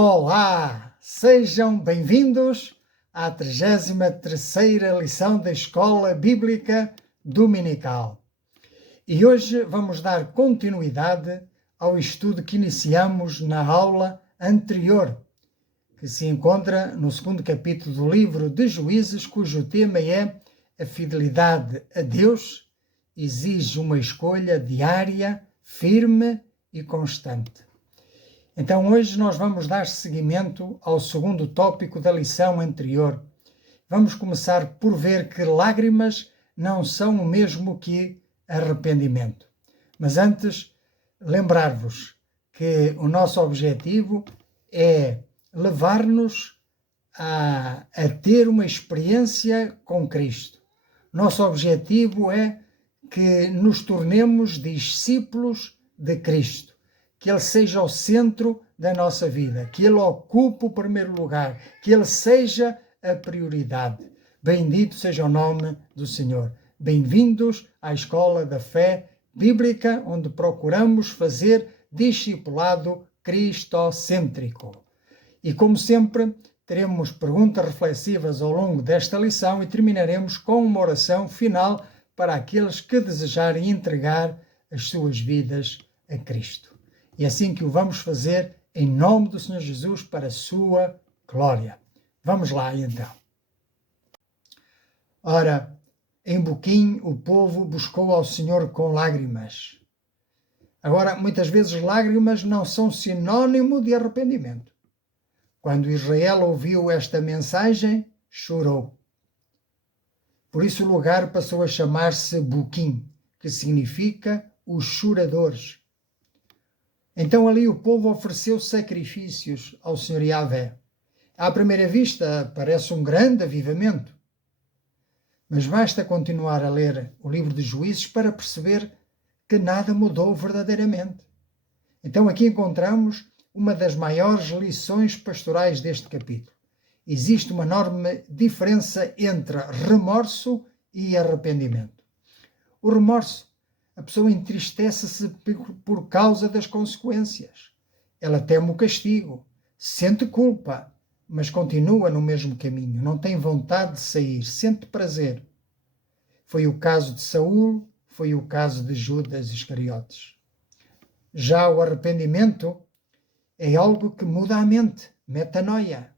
Olá, sejam bem-vindos à 33ª lição da Escola Bíblica Dominical. E hoje vamos dar continuidade ao estudo que iniciamos na aula anterior, que se encontra no segundo capítulo do livro de Juízes, cujo tema é a fidelidade a Deus exige uma escolha diária, firme e constante. Então hoje nós vamos dar seguimento ao segundo tópico da lição anterior. Vamos começar por ver que lágrimas não são o mesmo que arrependimento. Mas antes, lembrar-vos que o nosso objetivo é levar-nos a ter uma experiência com Cristo. Nosso objetivo é que nos tornemos discípulos de Cristo. Que Ele seja o centro da nossa vida, que Ele ocupe o primeiro lugar, que Ele seja a prioridade. Bendito seja o nome do Senhor. Bem-vindos à Escola da Fé Bíblica, onde procuramos fazer discipulado cristocêntrico. E como sempre, teremos perguntas reflexivas ao longo desta lição e terminaremos com uma oração final para aqueles que desejarem entregar as suas vidas a Cristo. E assim que o vamos fazer, em nome do Senhor Jesus, para a sua glória. Vamos lá, então. Ora, em Boquim o povo buscou ao Senhor com lágrimas. Agora, muitas vezes lágrimas não são sinônimo de arrependimento. Quando Israel ouviu esta mensagem, chorou. Por isso o lugar passou a chamar-se Boquim, que significa os choradores. Então ali o povo ofereceu sacrifícios ao Senhor Yahvé. À primeira vista parece um grande avivamento, mas basta continuar a ler o livro de Juízes para perceber que nada mudou verdadeiramente. Então aqui encontramos uma das maiores lições pastorais deste capítulo. Existe uma enorme diferença entre remorso e arrependimento. O remorso, a pessoa entristece-se por causa das consequências. Ela teme o castigo, sente culpa, mas continua no mesmo caminho, não tem vontade de sair, sente prazer. Foi o caso de Saul, foi o caso de Judas Iscariotes. Já o arrependimento é algo que muda a mente, metanoia,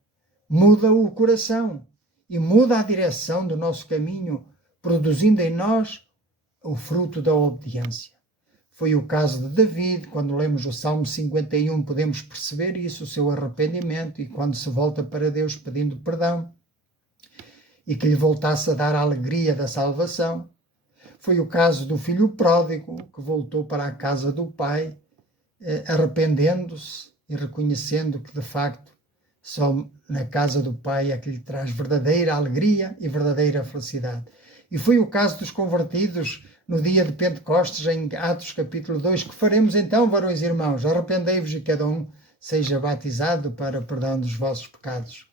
muda o coração e muda a direção do nosso caminho, produzindo em nós o fruto da obediência. Foi o caso de David, quando lemos o Salmo 51 podemos perceber isso, o seu arrependimento, e quando se volta para Deus pedindo perdão e que lhe voltasse a dar a alegria da salvação. Foi o caso do filho pródigo, que voltou para a casa do pai, arrependendo-se e reconhecendo que de facto só na casa do pai é que lhe traz verdadeira alegria e verdadeira felicidade. E foi o caso dos convertidos no dia de Pentecostes, em Atos capítulo 2, que faremos então, varões e irmãos, arrependei-vos e cada um seja batizado para perdão dos vossos pecados.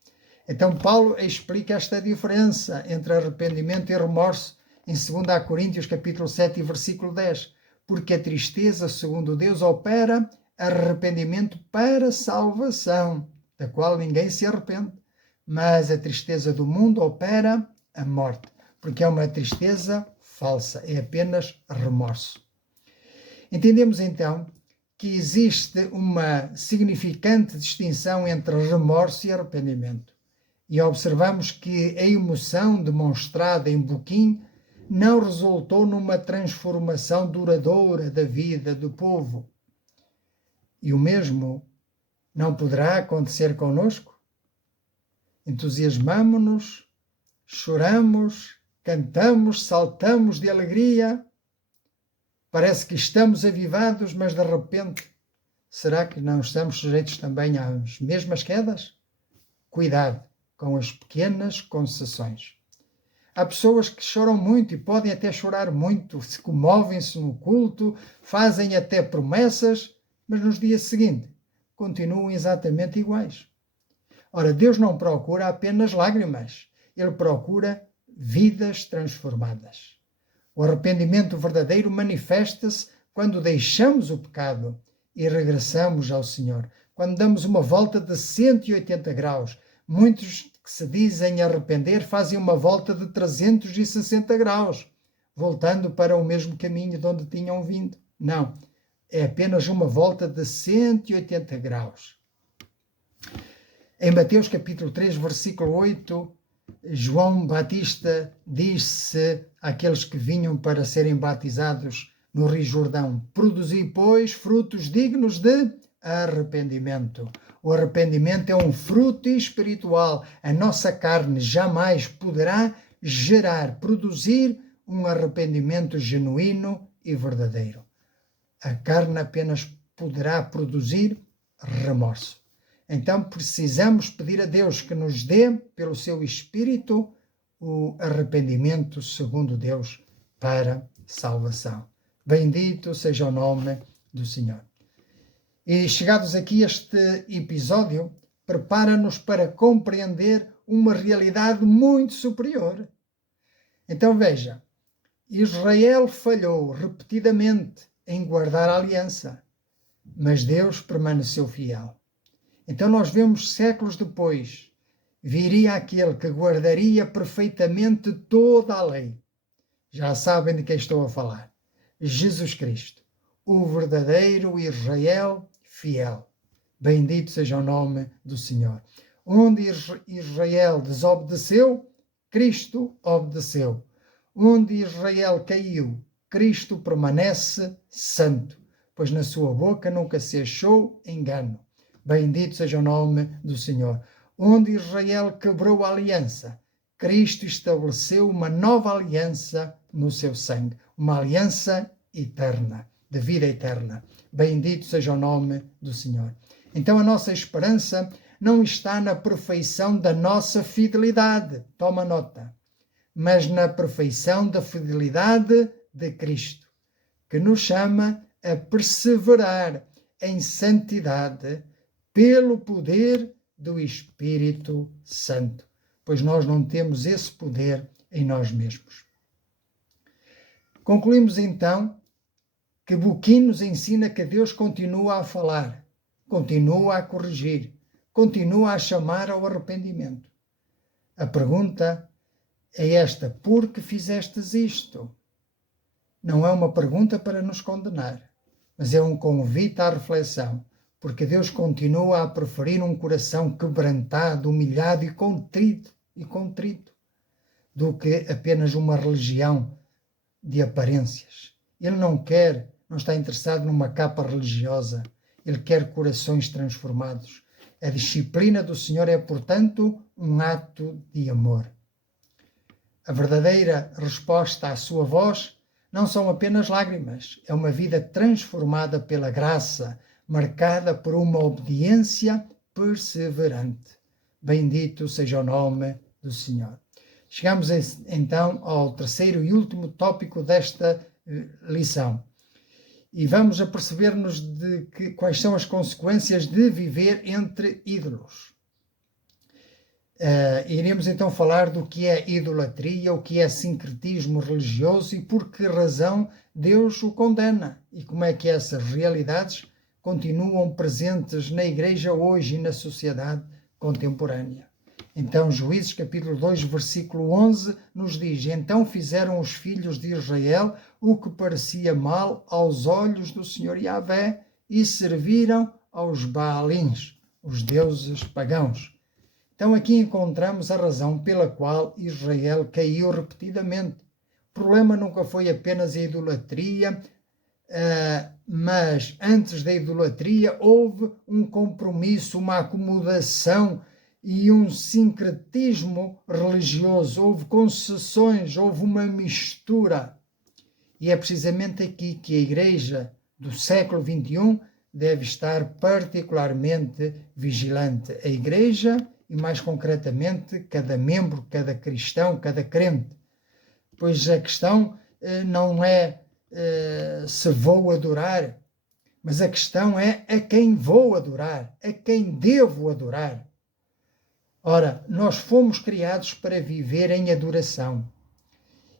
Então Paulo explica esta diferença entre arrependimento e remorso em 2 Coríntios capítulo 7 e versículo 10, porque a tristeza, segundo Deus, opera arrependimento para salvação, da qual ninguém se arrepende, mas a tristeza do mundo opera a morte, porque é uma tristeza falsa, é apenas remorso. Entendemos então que existe uma significante distinção entre remorso e arrependimento. E observamos que a emoção demonstrada em Boquim não resultou numa transformação duradoura da vida do povo. E o mesmo não poderá acontecer conosco? Entusiasmamo-nos, choramos, cantamos, saltamos de alegria, parece que estamos avivados, mas de repente, será que não estamos sujeitos também às mesmas quedas? Cuidado com as pequenas concessões. Há pessoas que choram muito e podem até chorar muito, se comovem-se no culto, fazem até promessas, mas nos dias seguintes continuam exatamente iguais. Ora, Deus não procura apenas lágrimas, Ele procura vidas transformadas. O arrependimento verdadeiro manifesta-se quando deixamos o pecado e regressamos ao Senhor, quando damos uma volta de 180 graus. Muitos que se dizem arrepender fazem uma volta de 360 graus, voltando para o mesmo caminho de onde tinham vindo. Não, é apenas uma volta de 180 graus. Em Mateus capítulo 3, versículo 8, João Batista disse àqueles que vinham para serem batizados no Rio Jordão: produzi, pois, frutos dignos de arrependimento. O arrependimento é um fruto espiritual. A nossa carne jamais poderá produzir um arrependimento genuíno e verdadeiro. A carne apenas poderá produzir remorso. Então precisamos pedir a Deus que nos dê, pelo seu Espírito, o arrependimento segundo Deus para salvação. Bendito seja o nome do Senhor. E chegados aqui este episódio, prepara-nos para compreender uma realidade muito superior. Então veja, Israel falhou repetidamente em guardar a aliança, mas Deus permaneceu fiel. Então nós vemos séculos depois, viria aquele que guardaria perfeitamente toda a lei. Já sabem de quem estou a falar. Jesus Cristo, o verdadeiro Israel fiel. Bendito seja o nome do Senhor. Onde Israel desobedeceu, Cristo obedeceu. Onde Israel caiu, Cristo permanece santo, pois na sua boca nunca se achou engano. Bendito seja o nome do Senhor. Onde Israel quebrou a aliança, Cristo estabeleceu uma nova aliança no seu sangue, uma aliança eterna, de vida eterna. Bendito seja o nome do Senhor. Então a nossa esperança não está na perfeição da nossa fidelidade, toma nota, mas na perfeição da fidelidade de Cristo, que nos chama a perseverar em santidade pelo poder do Espírito Santo, pois nós não temos esse poder em nós mesmos. Concluímos então que Boquim nos ensina que Deus continua a falar, continua a corrigir, continua a chamar ao arrependimento. A pergunta é esta: por que fizestes isto? Não é uma pergunta para nos condenar, mas é um convite à reflexão, porque Deus continua a preferir um coração quebrantado, humilhado e contrito, do que apenas uma religião de aparências. Ele não está interessado numa capa religiosa, ele quer corações transformados. A disciplina do Senhor é, portanto, um ato de amor. A verdadeira resposta à sua voz não são apenas lágrimas, é uma vida transformada pela graça, marcada por uma obediência perseverante. Bendito seja o nome do Senhor. Chegamos então ao terceiro e último tópico desta lição. E vamos aperceber-nos de quais são as consequências de viver entre ídolos. Iremos então falar do que é idolatria, o que é sincretismo religioso e por que razão Deus o condena e como é que essas realidades continuam presentes na Igreja hoje e na sociedade contemporânea. Então, Juízes capítulo 2, versículo 11, nos diz: então fizeram os filhos de Israel o que parecia mal aos olhos do Senhor Yahvé e serviram aos Baalins, os deuses pagãos. Então aqui encontramos a razão pela qual Israel caiu repetidamente. O problema nunca foi apenas a idolatria, mas antes da idolatria houve um compromisso, uma acomodação e um sincretismo religioso, houve concessões, houve uma mistura. E é precisamente aqui que a Igreja do século XXI deve estar particularmente vigilante. A Igreja e, mais concretamente, cada membro, cada cristão, cada crente. Pois a questão não é se vou adorar, mas a questão é a quem vou adorar, a quem devo adorar. Ora, nós fomos criados para viver em adoração.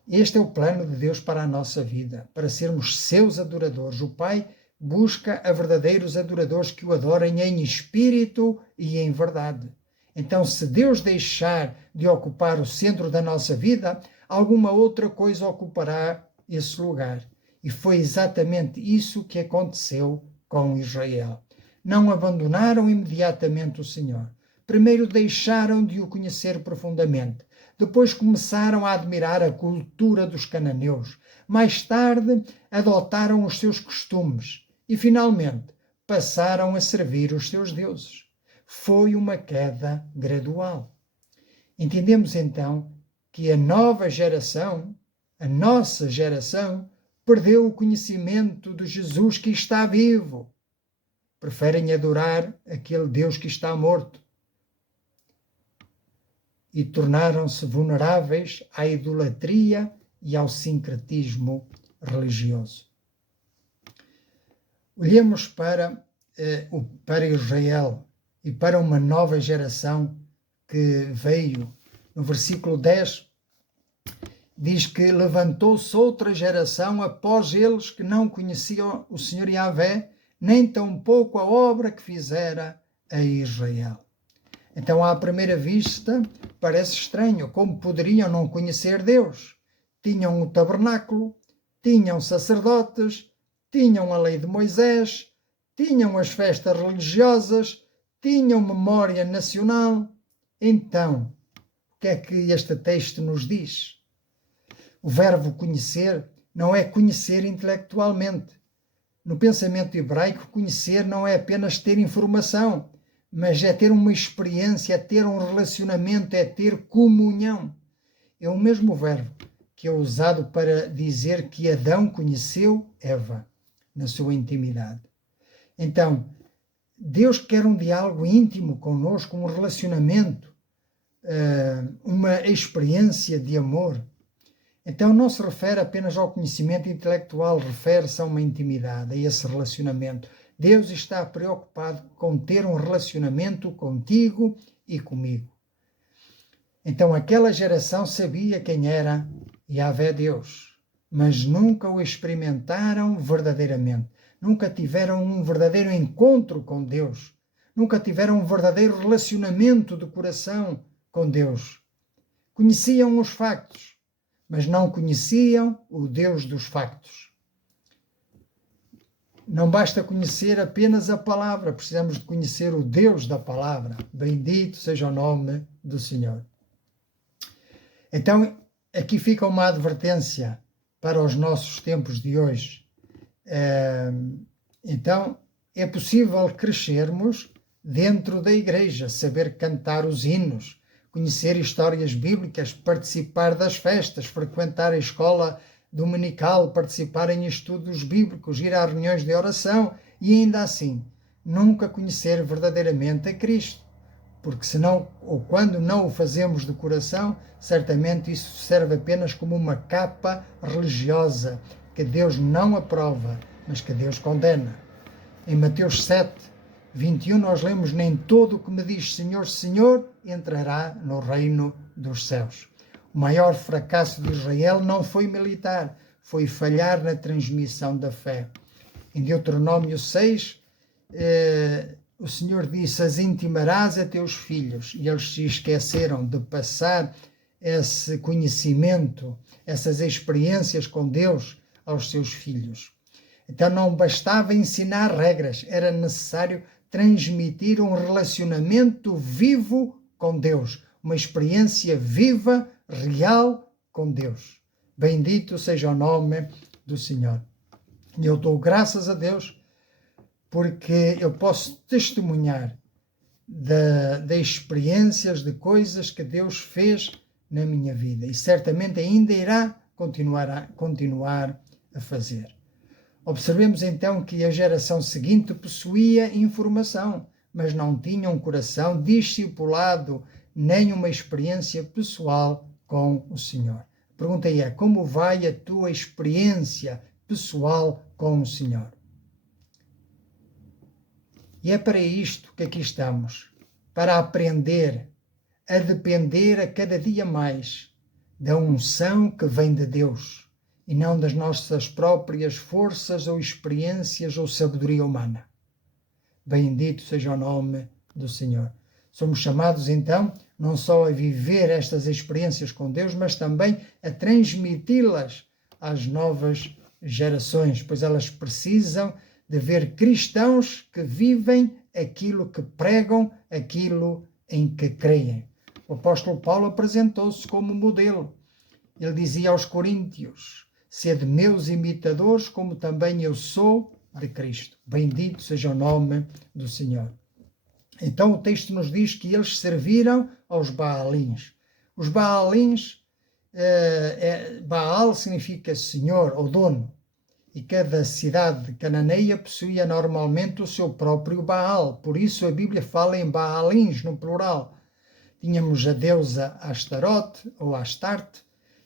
Este é o plano de Deus para a nossa vida, para sermos seus adoradores. O Pai busca a verdadeiros adoradores que o adorem em espírito e em verdade. Então, se Deus deixar de ocupar o centro da nossa vida, alguma outra coisa ocupará esse lugar. E foi exatamente isso que aconteceu com Israel. Não abandonaram imediatamente o Senhor. Primeiro deixaram de o conhecer profundamente. Depois começaram a admirar a cultura dos cananeus. Mais tarde, adotaram os seus costumes. E, finalmente, passaram a servir os seus deuses. Foi uma queda gradual. Entendemos, então, que a nova geração, a nossa geração, perdeu o conhecimento de Jesus que está vivo. Preferem adorar aquele Deus que está morto. E tornaram-se vulneráveis à idolatria e ao sincretismo religioso. Olhemos para Israel e para uma nova geração que veio. No versículo 10, diz que levantou-se outra geração após eles que não conheciam o Senhor Yahvé, nem tampouco a obra que fizera a Israel. Então, à primeira vista, parece estranho como poderiam não conhecer Deus. Tinham o tabernáculo, tinham sacerdotes, tinham a lei de Moisés, tinham as festas religiosas, tinham memória nacional. Então, o que é que este texto nos diz? O verbo conhecer não é conhecer intelectualmente. No pensamento hebraico, conhecer não é apenas ter informação, mas é ter uma experiência, é ter um relacionamento, é ter comunhão. É o mesmo verbo que é usado para dizer que Adão conheceu Eva na sua intimidade. Então, Deus quer um diálogo íntimo conosco, um relacionamento, uma experiência de amor. Então não se refere apenas ao conhecimento intelectual, refere-se a uma intimidade, a esse relacionamento. Deus está preocupado com ter um relacionamento contigo e comigo. Então aquela geração sabia quem era Yahvé Deus, mas nunca o experimentaram verdadeiramente. Nunca tiveram um verdadeiro encontro com Deus. Nunca tiveram um verdadeiro relacionamento de coração com Deus. Conheciam os factos, mas não conheciam o Deus dos factos. Não basta conhecer apenas a palavra, precisamos de conhecer o Deus da palavra. Bendito seja o nome do Senhor. Então, aqui fica uma advertência para os nossos tempos de hoje. Então, é possível crescermos dentro da igreja, saber cantar os hinos, conhecer histórias bíblicas, participar das festas, frequentar a escola dominical, participar em estudos bíblicos, ir a reuniões de oração e ainda assim nunca conhecer verdadeiramente a Cristo. Porque senão, ou quando não o fazemos de coração, certamente isso serve apenas como uma capa religiosa que Deus não aprova, mas que Deus condena. Em Mateus 7, 21, nós lemos: nem todo o que me diz Senhor, Senhor, entrará no reino dos céus. O maior fracasso de Israel não foi militar, foi falhar na transmissão da fé. Em Deuteronômio 6, o Senhor disse: as intimarás a teus filhos, e eles se esqueceram de passar esse conhecimento, essas experiências com Deus aos seus filhos. Então não bastava ensinar regras, era necessário transmitir um relacionamento vivo com Deus, uma experiência viva, real com Deus. Bendito seja o nome do Senhor. E eu dou graças a Deus porque eu posso testemunhar de experiências, de coisas que Deus fez na minha vida e certamente ainda irá continuar a fazer. Observemos então que a geração seguinte possuía informação, mas não tinha um coração discipulado nem uma experiência pessoal com o Senhor. A pergunta é: como vai a tua experiência pessoal com o Senhor? E é para isto que aqui estamos, para aprender a depender a cada dia mais da unção que vem de Deus e não das nossas próprias forças ou experiências ou sabedoria humana. Bendito seja o nome do Senhor. Somos chamados, então, não só a viver estas experiências com Deus, mas também a transmiti-las às novas gerações, pois elas precisam de ver cristãos que vivem aquilo que pregam, aquilo em que creem. O apóstolo Paulo apresentou-se como modelo. Ele dizia aos coríntios: sede meus imitadores, como também eu sou de Cristo. Bendito seja o nome do Senhor. Então o texto nos diz que eles serviram aos Baalins. Os Baalins, Baal significa senhor ou dono, e cada cidade cananeia possuía normalmente o seu próprio Baal. Por isso a Bíblia fala em Baalins, no plural. Tínhamos a deusa Astarote ou Astarte,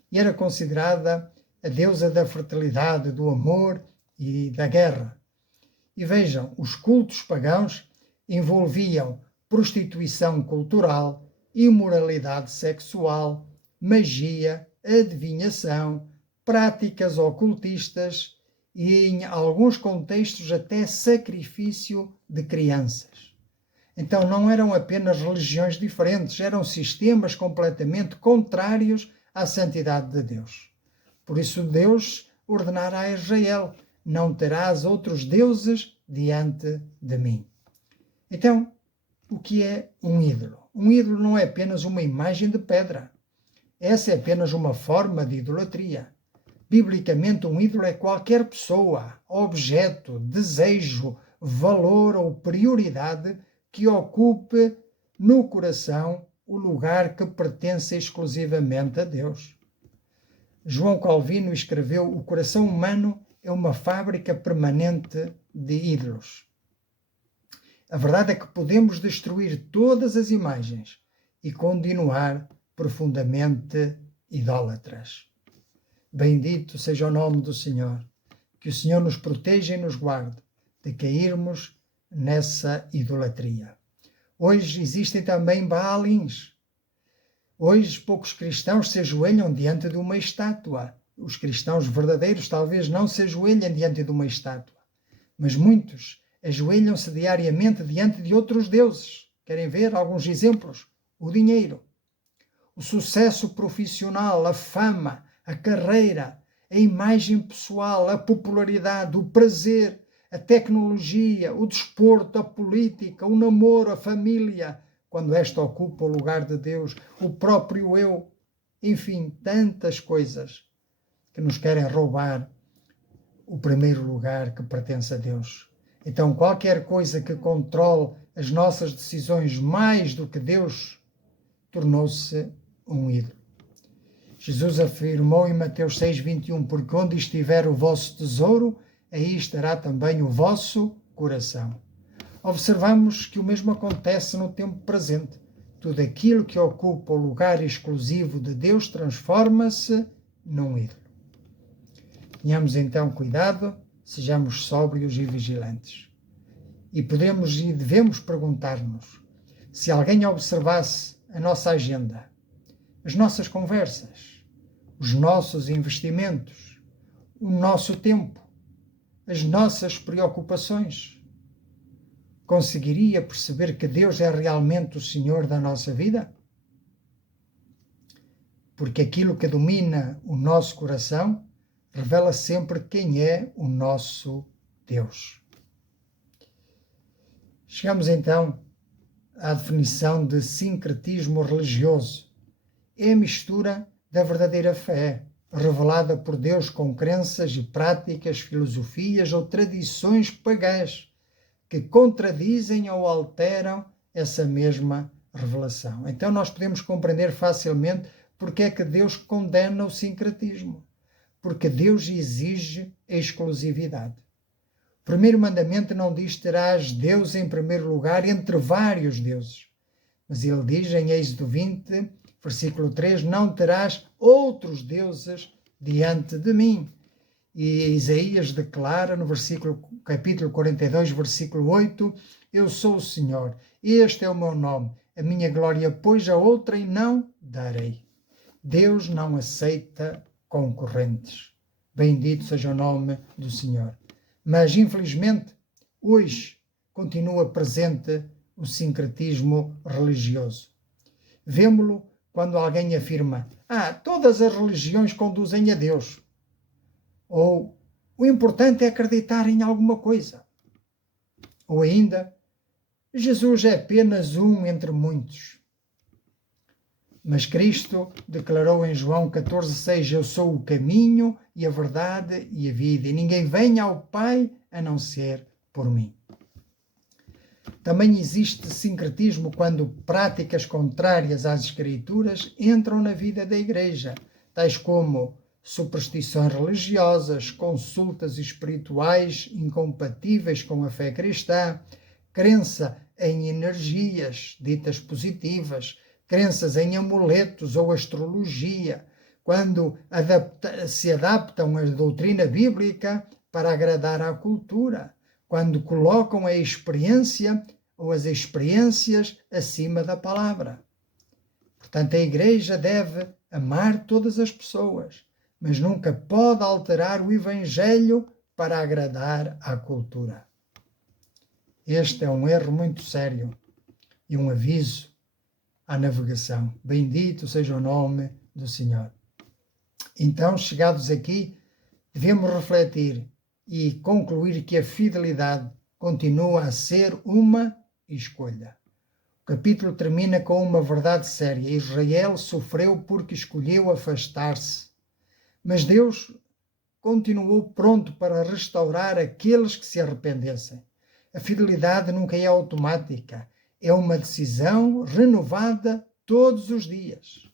e era considerada a deusa da fertilidade, do amor e da guerra. E vejam, os cultos pagãos envolviam prostituição cultural, imoralidade sexual, magia, adivinhação, práticas ocultistas e, em alguns contextos, até sacrifício de crianças. Então não eram apenas religiões diferentes, eram sistemas completamente contrários à santidade de Deus. Por isso Deus ordenara a Israel: não terás outros deuses diante de mim. Então, o que é um ídolo? Um ídolo não é apenas uma imagem de pedra. Essa é apenas uma forma de idolatria. Biblicamente, um ídolo é qualquer pessoa, objeto, desejo, valor ou prioridade que ocupe no coração o lugar que pertence exclusivamente a Deus. João Calvino escreveu: o coração humano é uma fábrica permanente de ídolos. A verdade é que podemos destruir todas as imagens e continuar profundamente idólatras. Bendito seja o nome do Senhor. Que o Senhor nos proteja e nos guarde de cairmos nessa idolatria. Hoje existem também Baalins. Hoje poucos cristãos se ajoelham diante de uma estátua. Os cristãos verdadeiros talvez não se ajoelhem diante de uma estátua, mas muitos ajoelham-se diariamente diante de outros deuses. Querem ver alguns exemplos? O dinheiro, o sucesso profissional, a fama, a carreira, a imagem pessoal, a popularidade, o prazer, a tecnologia, o desporto, a política, o namoro, a família, quando esta ocupa o lugar de Deus, o próprio eu, enfim, tantas coisas que nos querem roubar o primeiro lugar que pertence a Deus. Então, qualquer coisa que controle as nossas decisões mais do que Deus tornou-se um ídolo. Jesus afirmou em Mateus 6:21, porque onde estiver o vosso tesouro, aí estará também o vosso coração. Observamos que o mesmo acontece no tempo presente. Tudo aquilo que ocupa o lugar exclusivo de Deus transforma-se num ídolo. Tenhamos então cuidado, sejamos sóbrios e vigilantes. E podemos e devemos perguntar-nos: se alguém observasse a nossa agenda, as nossas conversas, os nossos investimentos, o nosso tempo, as nossas preocupações, conseguiria perceber que Deus é realmente o Senhor da nossa vida? Porque aquilo que domina o nosso coração revela sempre quem é o nosso Deus. Chegamos então à definição de sincretismo religioso. É a mistura da verdadeira fé, revelada por Deus com crenças e práticas, filosofias ou tradições pagãs, que contradizem ou alteram essa mesma revelação. Então nós podemos compreender facilmente porque é que Deus condena o sincretismo. Porque Deus exige exclusividade. O primeiro mandamento não diz: terás Deus em primeiro lugar entre vários deuses. Mas ele diz em Êxodo 20, versículo 3, não terás outros deuses diante de mim. E Isaías declara no capítulo 42, versículo 8, eu sou o Senhor, este é o meu nome, a minha glória, pois a outrem não darei. Deus não aceita concorrentes. Bendito seja o nome do Senhor. Mas, infelizmente, hoje continua presente o sincretismo religioso. Vemo-lo quando alguém afirma: todas as religiões conduzem a Deus. Ou o importante é acreditar em alguma coisa. Ou ainda, Jesus é apenas um entre muitos. Mas Cristo declarou em João 14,6: Eu sou o caminho e a verdade e a vida, e ninguém vem ao Pai a não ser por mim. Também existe sincretismo quando práticas contrárias às Escrituras entram na vida da Igreja, tais como superstições religiosas, consultas espirituais incompatíveis com a fé cristã, crença em energias ditas positivas, crenças em amuletos ou astrologia, quando se adaptam à doutrina bíblica para agradar à cultura, quando colocam a experiência ou as experiências acima da palavra. Portanto, a Igreja deve amar todas as pessoas, mas nunca pode alterar o Evangelho para agradar à cultura. Este é um erro muito sério e um aviso à navegação. Bendito seja o nome do Senhor. Então, chegados aqui, devemos refletir e concluir que a fidelidade continua a ser uma escolha. O capítulo termina com uma verdade séria. Israel sofreu porque escolheu afastar-se, mas Deus continuou pronto para restaurar aqueles que se arrependessem. A fidelidade nunca é automática, é uma decisão renovada todos os dias.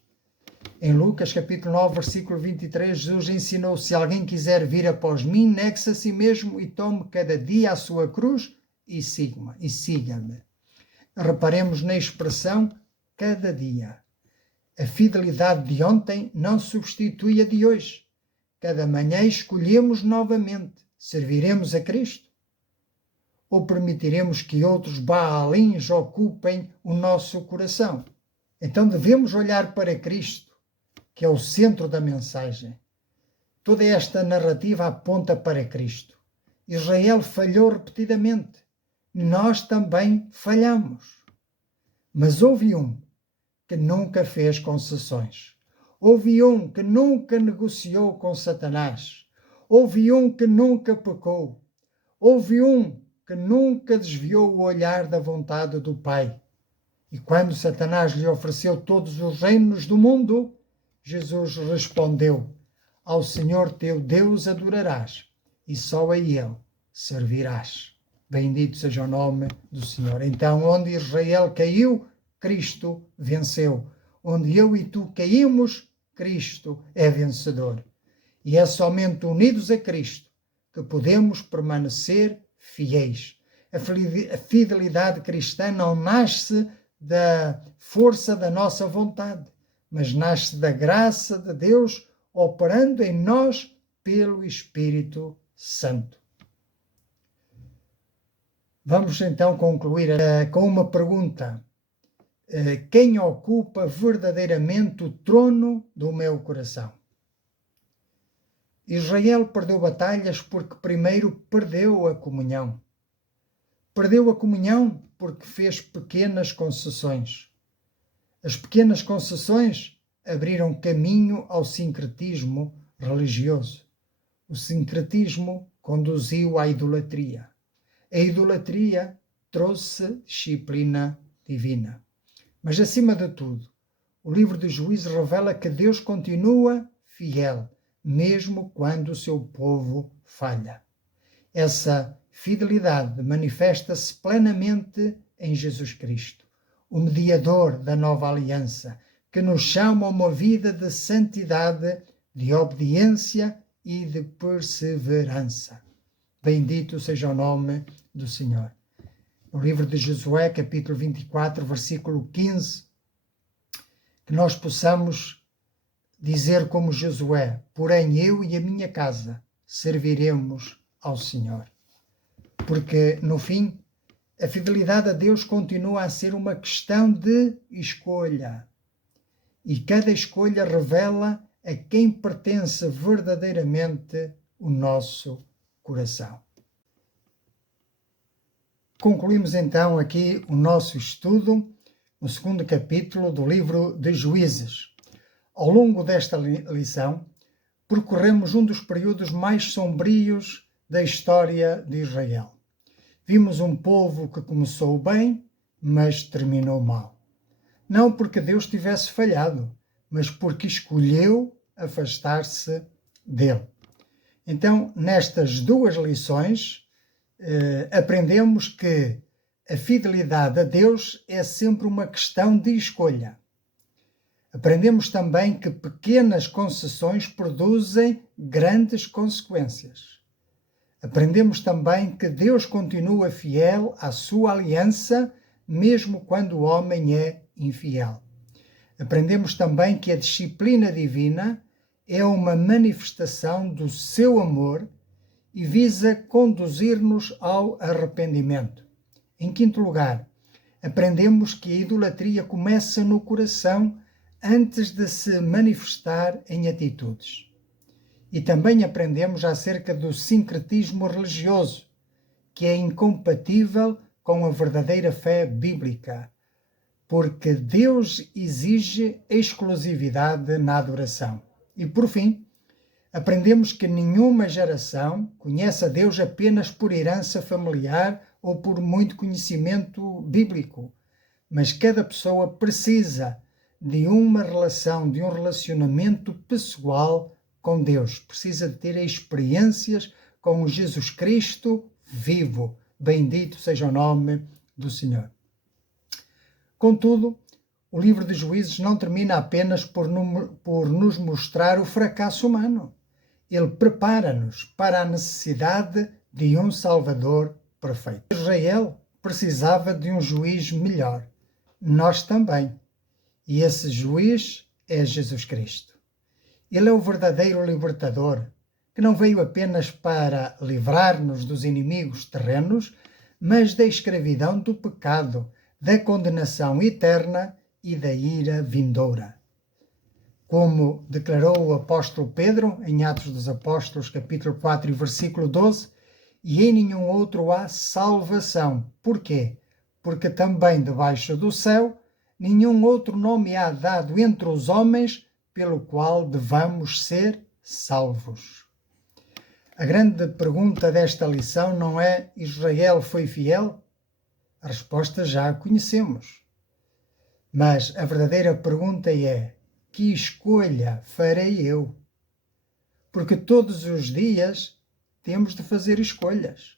Em Lucas capítulo 9, versículo 23, Jesus ensinou: se alguém quiser vir após mim, negue-se a si mesmo e tome cada dia a sua cruz e siga-me. Reparemos na expressão cada dia. A fidelidade de ontem não substitui a de hoje. Cada manhã escolhemos novamente: serviremos a Cristo? Ou permitiremos que outros baalins ocupem o nosso coração? Então devemos olhar para Cristo, que é o centro da mensagem. Toda esta narrativa aponta para Cristo. Israel falhou repetidamente. Nós também falhamos. Mas houve um que nunca fez concessões. Houve um que nunca negociou com Satanás. Houve um que nunca pecou. Houve um que nunca desviou o olhar da vontade do Pai. E quando Satanás lhe ofereceu todos os reinos do mundo, Jesus respondeu: ao Senhor teu Deus adorarás e só a Ele servirás. Bendito seja o nome do Senhor. Então, onde Israel caiu, Cristo venceu. Onde eu e tu caímos, Cristo é vencedor. E é somente unidos a Cristo que podemos permanecer fiéis. A fidelidade cristã não nasce da força da nossa vontade, mas nasce da graça de Deus operando em nós pelo Espírito Santo. Vamos então concluir com uma pergunta. Quem ocupa verdadeiramente o trono do meu coração? Israel perdeu batalhas porque primeiro perdeu a comunhão. Perdeu a comunhão porque fez pequenas concessões. As pequenas concessões abriram caminho ao sincretismo religioso. O sincretismo conduziu à idolatria. A idolatria trouxe disciplina divina. Mas, acima de tudo, o livro de Juízes revela que Deus continua fiel, mesmo quando o seu povo falha. Essa fidelidade manifesta-se plenamente em Jesus Cristo, o mediador da nova aliança, que nos chama a uma vida de santidade, de obediência e de perseverança. Bendito seja o nome do Senhor. No livro de Josué, capítulo 24, versículo 15, que nós possamos dizer como Josué: porém eu e a minha casa serviremos ao Senhor. Porque, no fim, a fidelidade a Deus continua a ser uma questão de escolha. E cada escolha revela a quem pertence verdadeiramente o nosso coração. Concluímos então aqui o nosso estudo no segundo capítulo do livro de Juízes. Ao longo desta lição, percorremos um dos períodos mais sombrios da história de Israel. Vimos um povo que começou bem, mas terminou mal. Não porque Deus tivesse falhado, mas porque escolheu afastar-se dele. Então, nestas duas lições, aprendemos que a fidelidade a Deus é sempre uma questão de escolha. Aprendemos também que pequenas concessões produzem grandes consequências. Aprendemos também que Deus continua fiel à sua aliança, mesmo quando o homem é infiel. Aprendemos também que a disciplina divina é uma manifestação do seu amor e visa conduzir-nos ao arrependimento. Em quinto lugar, aprendemos que a idolatria começa no coração antes de se manifestar em atitudes. E também aprendemos acerca do sincretismo religioso, que é incompatível com a verdadeira fé bíblica, porque Deus exige exclusividade na adoração. E por fim, aprendemos que nenhuma geração conhece a Deus apenas por herança familiar ou por muito conhecimento bíblico, mas cada pessoa precisa de uma relação, de um relacionamento pessoal com Deus. Precisa de ter experiências com o Jesus Cristo vivo. Bendito seja o nome do Senhor. Contudo, o livro de Juízes não termina apenas por nos mostrar o fracasso humano. Ele prepara-nos para a necessidade de um Salvador perfeito. Israel precisava de um juiz melhor. Nós também. E esse juiz é Jesus Cristo. Ele é o verdadeiro libertador, que não veio apenas para livrar-nos dos inimigos terrenos, mas da escravidão do pecado, da condenação eterna e da ira vindoura. Como declarou o apóstolo Pedro, em Atos dos Apóstolos, capítulo 4, versículo 12, e em nenhum outro há salvação. Porquê? Porque também debaixo do céu nenhum outro nome há dado entre os homens pelo qual devamos ser salvos. A grande pergunta desta lição não é: Israel foi fiel? A resposta já a conhecemos. Mas a verdadeira pergunta é: que escolha farei eu? Porque todos os dias temos de fazer escolhas.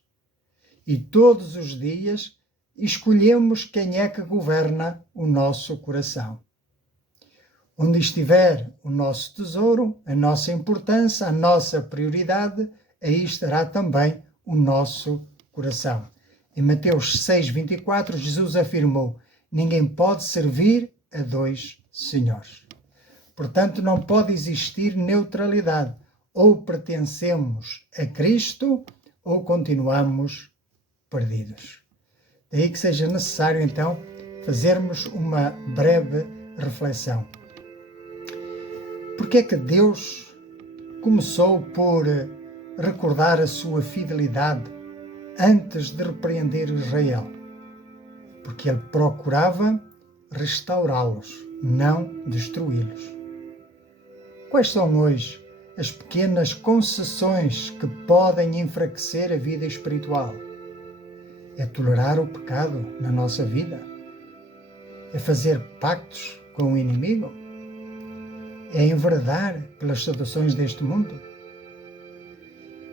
E todos os dias escolhemos quem é que governa o nosso coração. Onde estiver o nosso tesouro, a nossa importância, a nossa prioridade, aí estará também o nosso coração. Em Mateus 6,24, Jesus afirmou: ninguém pode servir a dois senhores. Portanto, não pode existir neutralidade. Ou pertencemos a Cristo ou continuamos perdidos. Daí que seja necessário, então, fazermos uma breve reflexão. Por que é que Deus começou por recordar a sua fidelidade antes de repreender Israel? Porque ele procurava restaurá-los, não destruí-los. Quais são hoje as pequenas concessões que podem enfraquecer a vida espiritual? É tolerar o pecado na nossa vida? É fazer pactos com o inimigo? É enveredar pelas seduções deste mundo?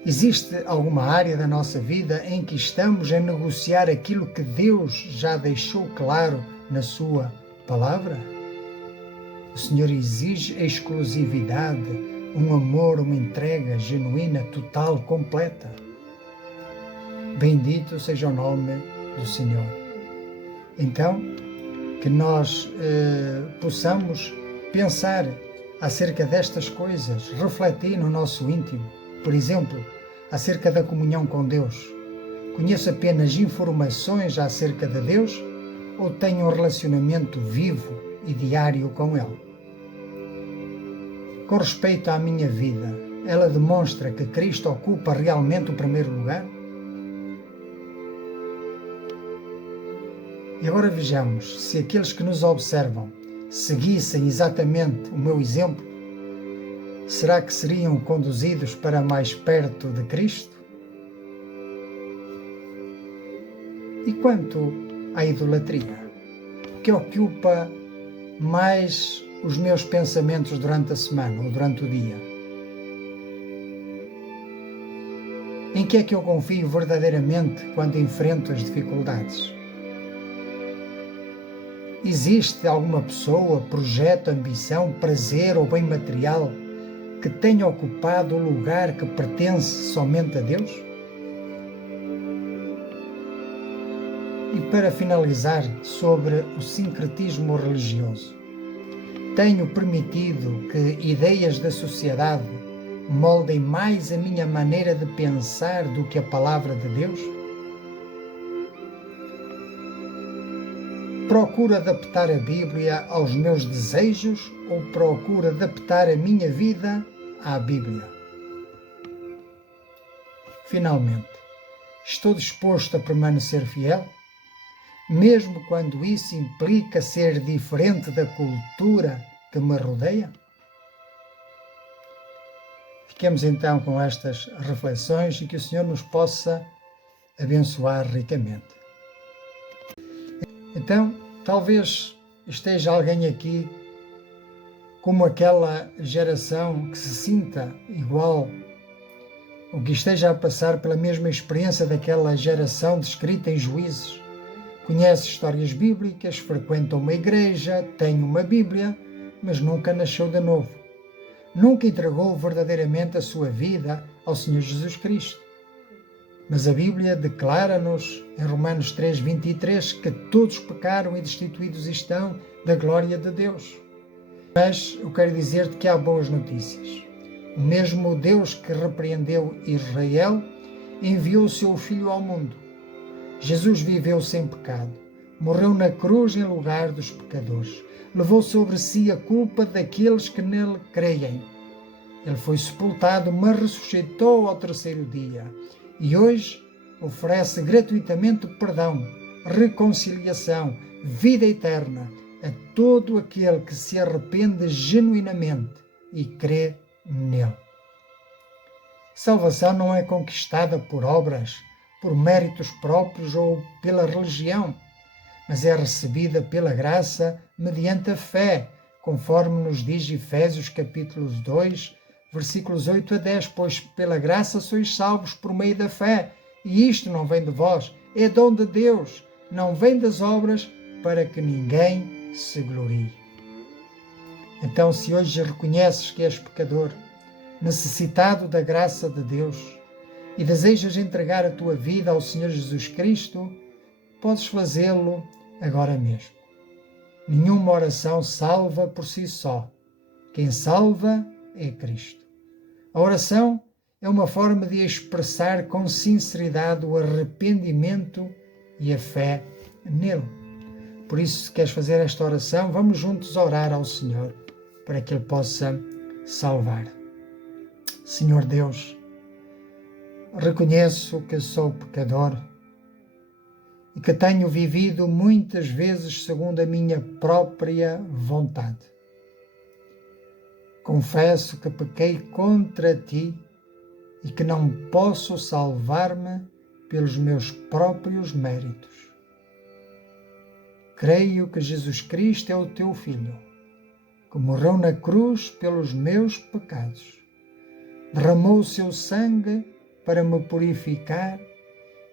Existe alguma área da nossa vida em que estamos a negociar aquilo que Deus já deixou claro na sua palavra? O Senhor exige exclusividade, um amor, uma entrega genuína, total, completa. Bendito seja o nome do Senhor. Então, que nós possamos pensar acerca destas coisas, refletir no nosso íntimo. Por exemplo, acerca da comunhão com Deus. Conheço apenas informações acerca de Deus ou tenho um relacionamento vivo e diário com Ele? Com respeito à minha vida, ela demonstra que Cristo ocupa realmente o primeiro lugar? E agora vejamos se aqueles que nos observam seguissem exatamente o meu exemplo, será que seriam conduzidos para mais perto de Cristo? E quanto à idolatria, o que ocupa mais os meus pensamentos durante a semana ou durante o dia? Em que é que eu confio verdadeiramente quando enfrento as dificuldades? Existe alguma pessoa, projeto, ambição, prazer ou bem material que tenha ocupado o lugar que pertence somente a Deus? E para finalizar, sobre o sincretismo religioso, tenho permitido que ideias da sociedade moldem mais a minha maneira de pensar do que a palavra de Deus? Procuro adaptar a Bíblia aos meus desejos ou procuro adaptar a minha vida à Bíblia? Finalmente, estou disposto a permanecer fiel, mesmo quando isso implica ser diferente da cultura que me rodeia? Fiquemos então com estas reflexões e que o Senhor nos possa abençoar ricamente. Então, talvez esteja alguém aqui como aquela geração que se sinta igual ou que esteja a passar pela mesma experiência daquela geração descrita em Juízes. Conhece histórias bíblicas, frequenta uma igreja, tem uma Bíblia, mas nunca nasceu de novo. Nunca entregou verdadeiramente a sua vida ao Senhor Jesus Cristo. Mas a Bíblia declara-nos, em Romanos 3:23, que todos pecaram e destituídos estão da glória de Deus. Mas eu quero dizer-te que há boas notícias. O mesmo Deus que repreendeu Israel enviou o seu Filho ao mundo. Jesus viveu sem pecado, morreu na cruz em lugar dos pecadores, levou sobre si a culpa daqueles que nele creem. Ele foi sepultado, mas ressuscitou ao terceiro dia e hoje oferece gratuitamente perdão, reconciliação, vida eterna a todo aquele que se arrepende genuinamente e crê nele. Salvação não é conquistada por obras, por méritos próprios ou pela religião, mas é recebida pela graça mediante a fé, conforme nos diz Efésios capítulo 2, versículos 8 a 10, pois pela graça sois salvos por meio da fé, e isto não vem de vós, é dom de Deus, não vem das obras, para que ninguém se glorie. Então, se hoje reconheces que és pecador, necessitado da graça de Deus, e desejas entregar a tua vida ao Senhor Jesus Cristo, podes fazê-lo agora mesmo. Nenhuma oração salva por si só. Quem salva é Cristo. A oração é uma forma de expressar com sinceridade o arrependimento e a fé nele. Por isso, se queres fazer esta oração, vamos juntos orar ao Senhor para que Ele possa salvar. Senhor Deus, reconheço que sou pecador e que tenho vivido muitas vezes segundo a minha própria vontade. Confesso que pequei contra Ti e que não posso salvar-me pelos meus próprios méritos. Creio que Jesus Cristo é o Teu Filho, que morreu na cruz pelos meus pecados, derramou o seu sangue para me purificar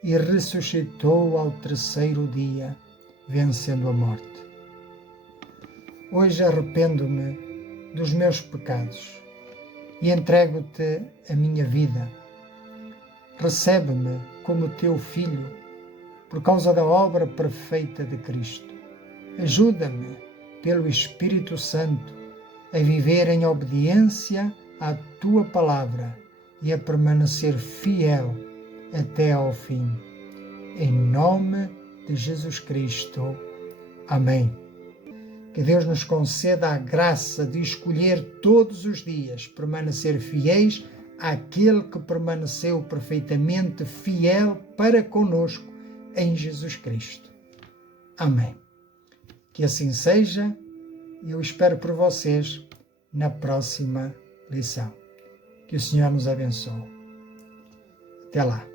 e ressuscitou ao terceiro dia, vencendo a morte. Hoje arrependo-me dos meus pecados e entrego-te a minha vida. Recebe-me como teu filho por causa da obra perfeita de Cristo. Ajuda-me, pelo Espírito Santo, a viver em obediência à tua palavra e a permanecer fiel até ao fim. Em nome de Jesus Cristo. Amém. Que Deus nos conceda a graça de escolher todos os dias permanecer fiéis àquele que permaneceu perfeitamente fiel para conosco em Jesus Cristo. Amém. Que assim seja, e eu espero por vocês na próxima lição. Que o Senhor nos abençoe. Até lá.